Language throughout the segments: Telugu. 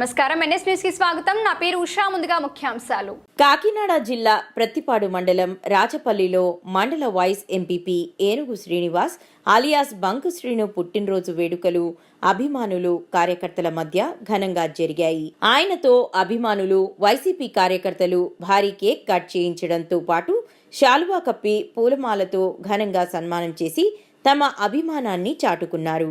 నమస్కారం ఎన్ఎస్ న్యూస్ కి స్వాగతం. నా పేరు ఉషా. ముందుగా ముఖ్యాంశాలు. కాకినాడ జిల్లా ప్రత్తిపాడు మండలం రాచపల్లిలో మండల వైస్ ఎంపీపీ ఏనుగు శ్రీనివాస్ అలియాస్ బంకు శ్రీను పుట్టినరోజు వేడుకలు అభిమానులు కార్యకర్తల మధ్య ఘనంగా జరిగాయి. ఆయనతో అభిమానులు వైసీపీ కార్యకర్తలు భారీ కేక్ కట్ చేయించడంతో పాటు శాలువా కప్పి పూలమాలతో ఘనంగా సన్మానం చేసి తమ అభిమానాన్ని చాటుకున్నారు.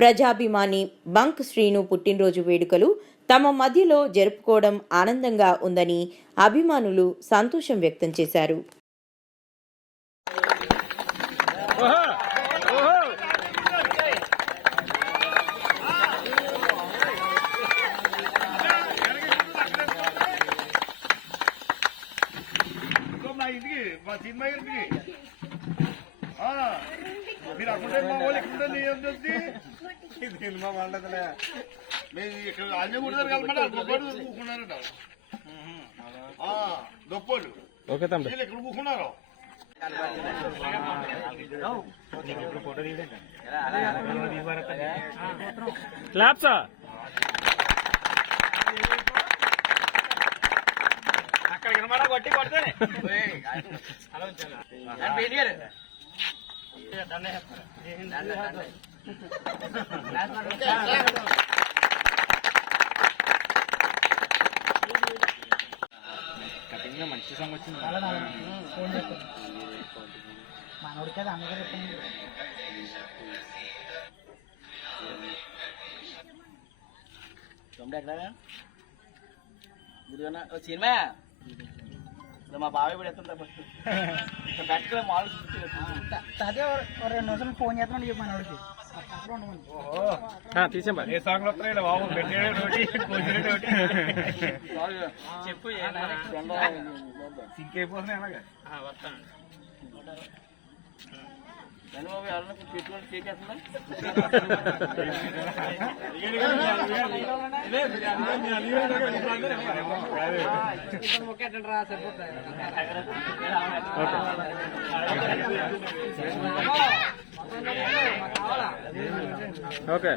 ప్రజాభిమాని బంక్ శ్రీను పుట్టినరోజు వేడుకలు తమ మధ్యలో జరుపుకోవడం ఆనందంగా ఉందని అభిమానులు సంతోషం వ్యక్తం చేశారు. మీరు అక్కడ మా వాళ్ళు ఎక్కడ సినిమా వాళ్ళదిలే మేము ఇక్కడ అన్నీ కూడా కూకున్నారట దొప్పోళ్ళు ఎక్కడ కూకున్నారు. అక్కడ కనమాట కొట్టి కొడతానే మంచి సాంగ్ వచ్చింది. మనోడికి అది అందరూ సినిమా మా బాబాయ్ కూడా ఎత్తుంటా ఫస్ట్ మాల్ అదే 2 నిమిషాలు ఫోన్ చేస్తాను చెప్పి మనోడికి తీసేమ్మా. ఏ సాంగ్ వస్తున్నాయి బాబు చెప్పు సింక్ అయిపోతున్నాయి అలాగే వస్తాను. బాబు ఎవరన్నా పెట్టుకొని చేసేస్తున్నా ఓకే